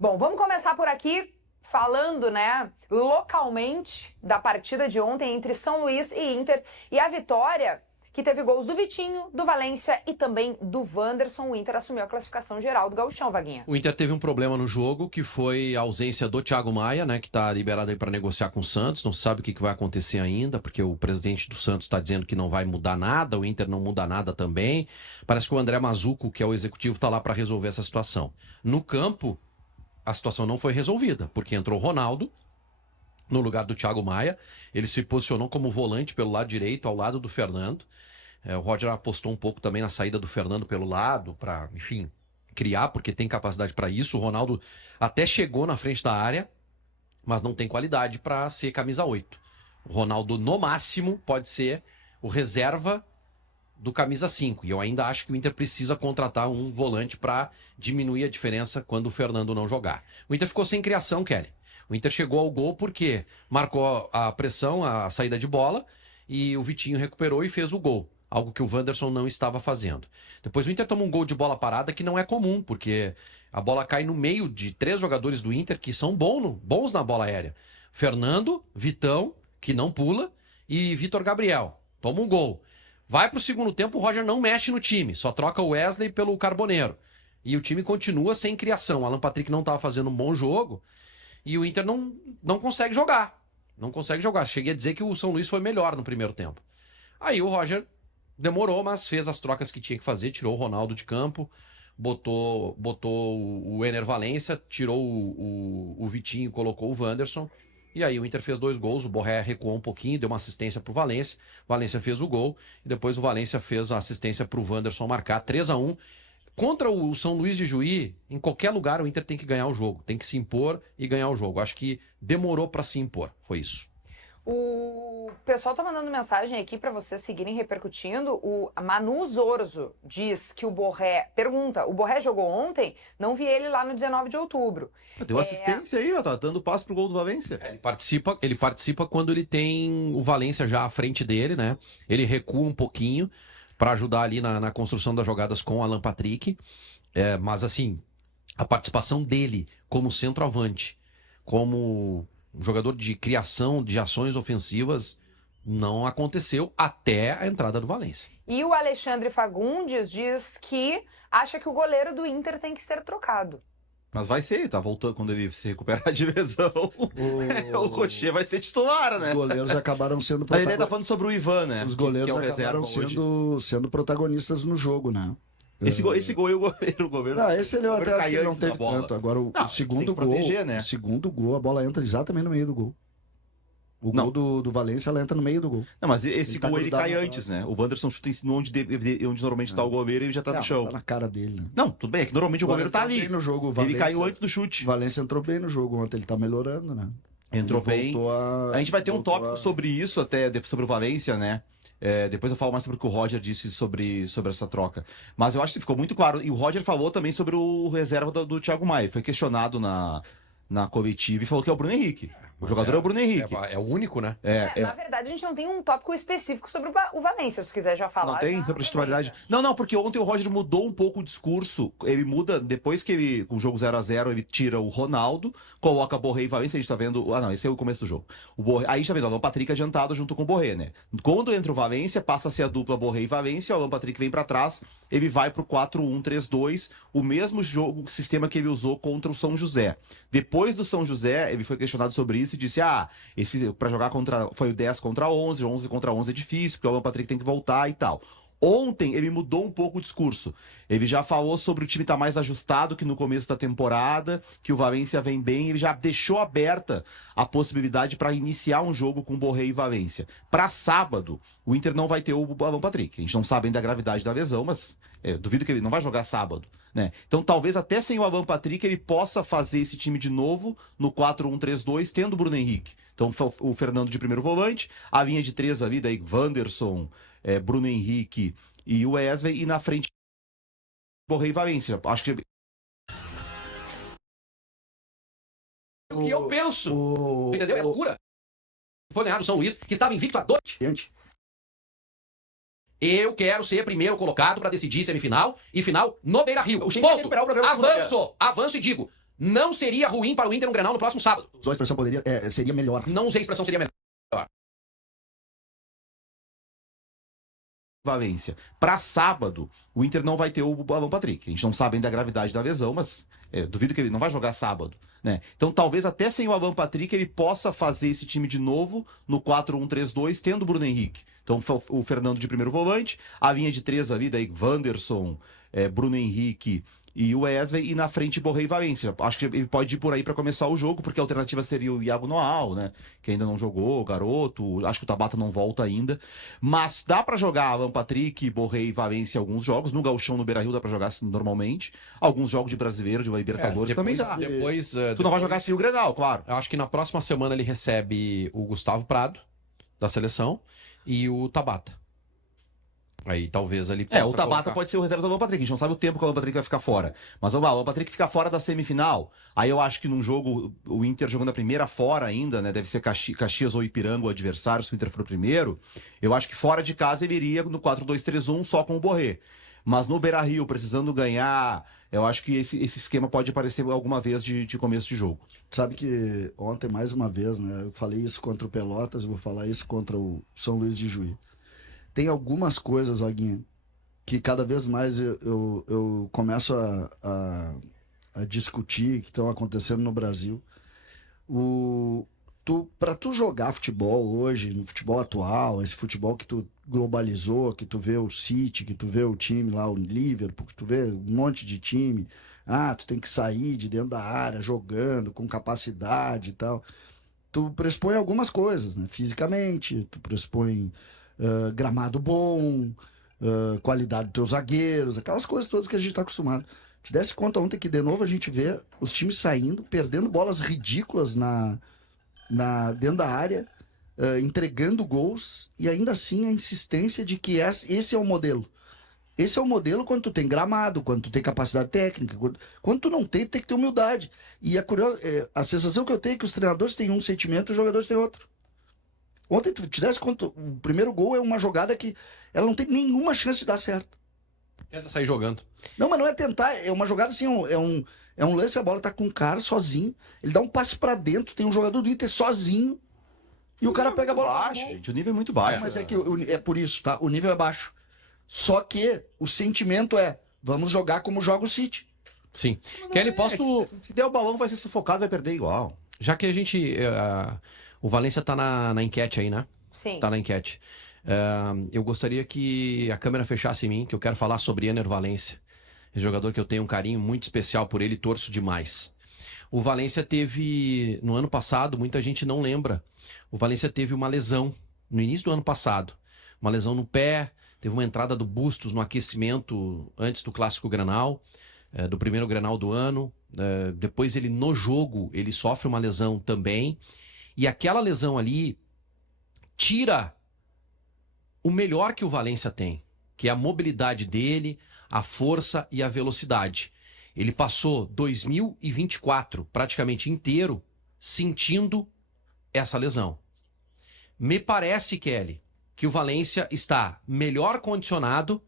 Bom, vamos começar por aqui falando, né, localmente da partida de ontem entre São Luís e Inter e a vitória que teve gols do Vitinho, do Valência e também do Wanderson. O Inter assumiu a classificação geral do Gauchão, Vaguinha. O Inter teve um problema no jogo, que foi a ausência do Thiago Maia, né, que está liberado aí para negociar com o Santos. Não se sabe o que vai acontecer ainda, porque o presidente do Santos está dizendo que não vai mudar nada, o Inter não muda nada também. Parece que o André Mazzucco, que é o executivo, está lá para resolver essa situação. No campo, a situação não foi resolvida, porque entrou o Ronaldo no lugar do Thiago Maia. Ele se posicionou como volante pelo lado direito, ao lado do Fernando. O Roger apostou um pouco também na saída do Fernando pelo lado, para, enfim, criar, porque tem capacidade para isso. O Ronaldo até chegou na frente da área, mas não tem qualidade para ser camisa 8. O Ronaldo, no máximo, pode ser o reserva do camisa 5. E eu ainda acho que o Inter precisa contratar um volante para diminuir a diferença quando o Fernando não jogar. O Inter ficou sem criação, Kelly. O Inter chegou ao gol porque marcou a pressão, a saída de bola, e o Vitinho recuperou e fez o gol. Algo que o Wanderson não estava fazendo. Depois o Inter toma um gol de bola parada que não é comum, porque a bola cai no meio de 3 jogadores do Inter que são bons na bola aérea. Fernando, Vitão, que não pula, e Vitor Gabriel. Toma um gol. Vai pro segundo tempo, o Roger não mexe no time, só troca o Wesley pelo Carboneiro. E o time continua sem criação. O Alan Patrick não estava fazendo um bom jogo e o Inter não consegue jogar. Não consegue jogar. Cheguei a dizer que o São Luís foi melhor no primeiro tempo. Aí o Roger demorou, mas fez as trocas que tinha que fazer, tirou o Ronaldo de campo, botou o Ener Valência, tirou o Vitinho, colocou o Wanderson, e aí o Inter fez 2 gols, o Borré recuou um pouquinho, deu uma assistência pro Valência, o Valência fez o gol, e depois o Valência fez a assistência pro Wanderson marcar 3-1. Contra o São Luís de Juí, em qualquer lugar o Inter tem que ganhar o jogo, tem que se impor e ganhar o jogo. Acho que demorou para se impor, foi isso. O pessoal tá mandando mensagem aqui para vocês seguirem repercutindo. O Manu Zorzo diz que o Borré... Pergunta, o Borré jogou ontem? Não vi ele lá no 19 de outubro. Deu assistência aí, ó, tá dando passo pro gol do Valência. Ele participa quando ele tem o Valência já à frente dele, né? Ele recua um pouquinho para ajudar ali na construção das jogadas com o Alan Patrick. Mas assim, a participação dele como centroavante, como um jogador de criação de ações ofensivas, não aconteceu até a entrada do Valência. E o Alexandre Fagundes diz que acha que o goleiro do Inter tem que ser trocado. Mas vai ser, tá voltando quando ele se recuperar de lesão. O Rocher vai ser titular, né? Os goleiros acabaram sendo protagonistas. A gente tá falando sobre o Ivan, né? Os goleiros acabaram sendo protagonistas no jogo, né? Esse gol e o goleiro. Não, esse ele até acho que não teve tanto. Agora o segundo gol, né? O segundo gol, a bola entra exatamente no meio do gol. O gol do Valência, ela entra no meio do gol. Não, mas esse gol ele cai antes, né? O Wanderson chuta onde normalmente tá o goleiro e ele já tá no chão. Tá na cara dele, né? Não, tudo bem, é que normalmente o goleiro tá ali. No jogo, ele caiu antes do chute. O Valência entrou bem no jogo ontem, ele tá melhorando, né? Entrou bem. A gente vai ter um tópico sobre isso até, sobre o Valência, né? Depois eu falo mais sobre o que o Roger disse sobre essa troca. Mas eu acho que ficou muito claro. E o Roger falou também sobre o reserva do Thiago Maia. Foi questionado na coletiva e falou que é o Bruno Henrique. O jogador é o Bruno Henrique. É o único, né? Na verdade, a gente não tem um tópico específico sobre o Valência, se quiser já falar. Não tem representatividade? Não, porque ontem o Roger mudou um pouco o discurso. Ele muda, depois que ele, com o jogo 0-0, ele tira o Ronaldo, coloca Borré e Valência, a gente tá vendo... Não, esse é o começo do jogo. Aí a gente tá vendo o Alan Patrick adiantado junto com o Borré, né? Quando entra o Valência, passa a ser a dupla Borré e Valência, o Alan Patrick vem pra trás, ele vai pro 4-1-3-2, o mesmo sistema que ele usou contra o São José. Depois do São José, ele foi questionado sobre isso e disse, esse para jogar foi o 10 contra 11, 11 contra 11 é difícil, porque o Alan Patrick tem que voltar e tal. Ontem ele mudou um pouco o discurso. Ele já falou sobre o time estar mais ajustado que no começo da temporada, que o Valência vem bem, ele já deixou aberta a possibilidade para iniciar um jogo com Borré e Valência. Para sábado, o Inter não vai ter o Alan Patrick. A gente não sabe ainda a gravidade da lesão, mas duvido que ele não vai jogar sábado, né? Então talvez até sem o Alan Patrick ele possa fazer esse time de novo no 4-1-3-2, tendo o Bruno Henrique. Então o Fernando de primeiro volante, a linha de 3 ali, daí Wanderson, Bruno Henrique e o Wesley, e na frente Borré e Valência. Acho que o que eu penso, entendeu? É loucura. Foi ganhar do São Luís, que estava invicto a 2. Eu quero ser primeiro colocado para decidir semifinal e final no Beira-Rio. Ponto. Avanço e digo, Não seria ruim para o Inter no Grenal no próximo sábado. Usou a expressão seria melhor. Não usei a expressão seria melhor. Valência. Para sábado, o Inter não vai ter o Alan Patrick. A gente não sabe ainda a gravidade da lesão, mas duvido que ele não vai jogar sábado, né? Então, talvez até sem o Alan Patrick ele possa fazer esse time de novo no 4-1-3-2, tendo o Bruno Henrique. Então, o Fernando de primeiro volante, a linha de 3 ali, daí Wanderson, Bruno Henrique e o Wesley, e na frente Borré e Valência. Acho que ele pode ir por aí para começar o jogo, porque a alternativa seria o Iago Noal, né? Que ainda não jogou, garoto. Acho que o Tabata não volta ainda. Mas dá para jogar Alan Patrick, Borré e Valência alguns jogos. No Gauchão, no Beira-Rio, dá para jogar assim, normalmente. Alguns jogos de brasileiro, de Libertadores também dá. Tu não vai jogar assim o Grenal, claro. Eu acho que na próxima semana ele recebe o Gustavo Prado, da seleção, e o Tabata. Aí talvez ali possa o Tabata colocar... pode ser o reserva do Alan Patrick. A gente não sabe o tempo que o Alan Patrick vai ficar fora. Mas vamos lá, o Alan Patrick fica fora da semifinal. Aí eu acho que num jogo, o Inter jogando a primeira fora ainda, né? Deve ser Caxias ou Ipiranga o adversário, se o Inter for o primeiro. Eu acho que fora de casa ele iria no 4-2-3-1 só com o Borré. Mas no Beira-Rio, precisando ganhar, eu acho que esse esquema pode aparecer alguma vez de começo de jogo. Sabe que ontem, mais uma vez, né? Eu falei isso contra o Pelotas, vou falar isso contra o São Luís de Juí. Tem algumas coisas, Vaguinha, que cada vez mais eu começo a discutir, que estão acontecendo no Brasil. Para tu jogar futebol hoje, no futebol atual, esse futebol que tu globalizou, que tu vê o City, que tu vê o time lá, o Liverpool, que tu vê um monte de time, tu tem que sair de dentro da área, jogando, com capacidade e tal. Tu pressupõe algumas coisas, né? Fisicamente, tu pressupõe gramado bom, qualidade dos teus zagueiros, aquelas coisas todas que a gente está acostumado. Te desse conta ontem que de novo a gente vê os times saindo, perdendo bolas ridículas dentro da área, entregando gols, e ainda assim a insistência de que esse é o modelo. Esse é o modelo quando tu tem gramado, quando tu tem capacidade técnica. Quando tu não tem, tem que ter humildade. E a sensação que eu tenho é que os treinadores têm um sentimento e os jogadores têm outro. Ontem, tu te desse conta, o primeiro gol é uma jogada que ela não tem nenhuma chance de dar certo. Tenta sair jogando. Não, mas não é tentar, é uma jogada assim, é um lance, a bola tá com um cara sozinho, ele dá um passe pra dentro, tem um jogador do Inter sozinho, e o cara pega a bola baixo, gente, o nível é muito baixo. Mas é que é por isso, tá? O nível é baixo. Só que o sentimento vamos jogar como joga o City. Sim. Kelly, posso... Se der o balão, vai ser sufocado, vai perder igual. Já que a gente... o Valência tá na enquete aí, né? Sim. Tá na enquete. Eu gostaria que a câmera fechasse em mim, que eu quero falar sobre Ener Valência. Esse jogador que eu tenho um carinho muito especial por ele, torço demais. O Valência teve, no ano passado, muita gente não lembra, o Valência teve uma lesão no início do ano passado. Uma lesão no pé, teve uma entrada do Bustos no aquecimento antes do Clássico Grenal, do primeiro Grenal do ano. Depois ele, no jogo, ele sofre uma lesão também. E aquela lesão ali tira o melhor que o Valência tem, que é a mobilidade dele, a força e a velocidade. Ele passou 2024 praticamente inteiro sentindo essa lesão. Me parece, Kelly, que o Valência está melhor condicionado,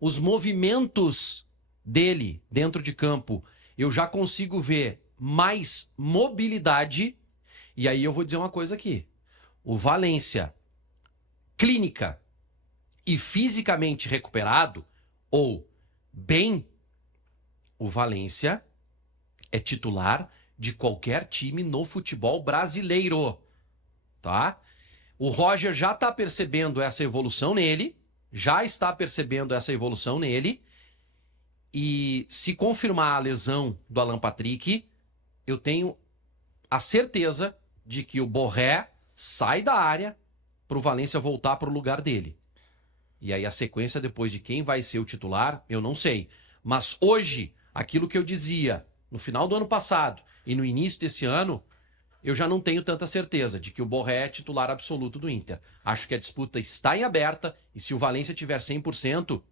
os movimentos dele dentro de campo, eu já consigo ver mais mobilidade. E aí eu vou dizer uma coisa aqui. O Valência, clínica e fisicamente recuperado, ou bem, o Valência é titular de qualquer time no futebol brasileiro, tá? O Roger já está percebendo essa evolução nele, e se confirmar a lesão do Alan Patrick, eu tenho a certeza de que o Borré sai da área para o Valência voltar para o lugar dele. E aí a sequência depois de quem vai ser o titular, eu não sei. Mas hoje, aquilo que eu dizia no final do ano passado e no início desse ano, eu já não tenho tanta certeza de que o Borré é titular absoluto do Inter. Acho que a disputa está em aberta e se o Valência tiver 100%,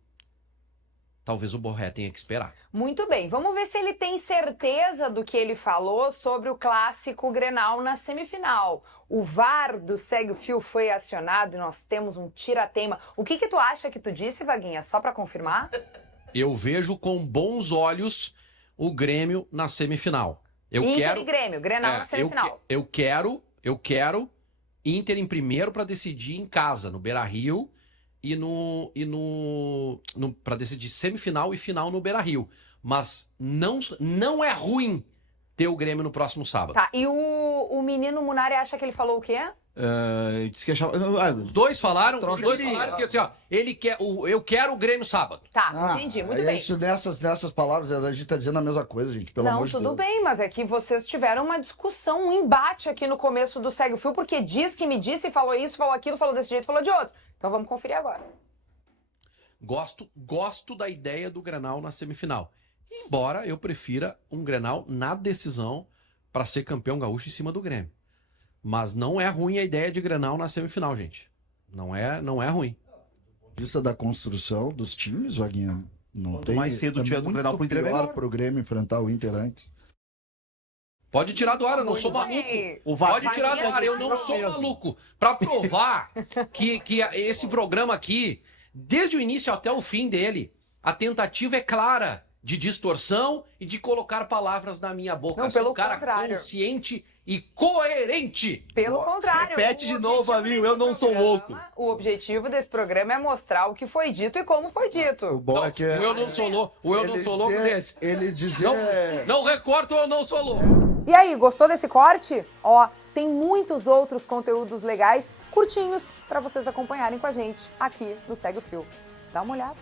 talvez o Borré tenha que esperar. Muito bem, vamos ver se ele tem certeza do que ele falou sobre o clássico Grenal na semifinal. O VAR do Segue o Fio foi acionado e nós temos um tira-teima. O que tu acha que tu disse, Vaguinha? Só para confirmar? Eu vejo com bons olhos o Grêmio na semifinal. Inter e Grêmio, Grenal na semifinal. Eu quero Inter em primeiro para decidir em casa, no Beira-Rio para decidir semifinal e final no Beira-Rio. Mas não é ruim ter o Grêmio no próximo sábado. Tá, e o menino Munari acha que ele falou o quê? Disse que achava. Os dois falaram que assim, ó, eu quero o Grêmio sábado. Tá, entendi, muito bem. Isso, nessas palavras, a gente tá dizendo a mesma coisa, gente, pelo amor de Deus. Não, tudo bem, mas é que vocês tiveram uma discussão, um embate aqui no começo do Segue o Fio, porque diz que me disse, falou isso, falou aquilo, falou desse jeito, falou de outro. Então vamos conferir agora. Gosto da ideia do Grenal na semifinal. Embora eu prefira um Grenal na decisão para ser campeão gaúcho em cima do Grêmio. Mas não é ruim a ideia de Grenal na semifinal, gente. Não é ruim. De vista da construção dos times, Vaguinha, não tem. Mais cedo tiver do Grenal pro Inter, pior melhor. pro Grêmio enfrentar o Inter antes. Pode tirar do ar, eu não sou maluco. Pode tirar do ar, eu não sou maluco. Para provar que esse programa aqui, desde o início até o fim dele, a tentativa é clara de distorção e de colocar palavras na minha boca. Não, Sou pelo um cara contrário. consciente e coerente. Pelo contrário. repete de o novo, objetivo amigo, eu desse não sou programa- louco. O objetivo desse programa é mostrar o que foi dito e como foi O dito. bom Não, é que o eu não sou louco. O eu não sou louco desse. Ele dizer. Não recorto, eu não sou louco. E aí, gostou desse corte? Ó, tem muitos outros conteúdos legais, curtinhos, pra vocês acompanharem com a gente aqui no Segue o Fio. Dá uma olhada.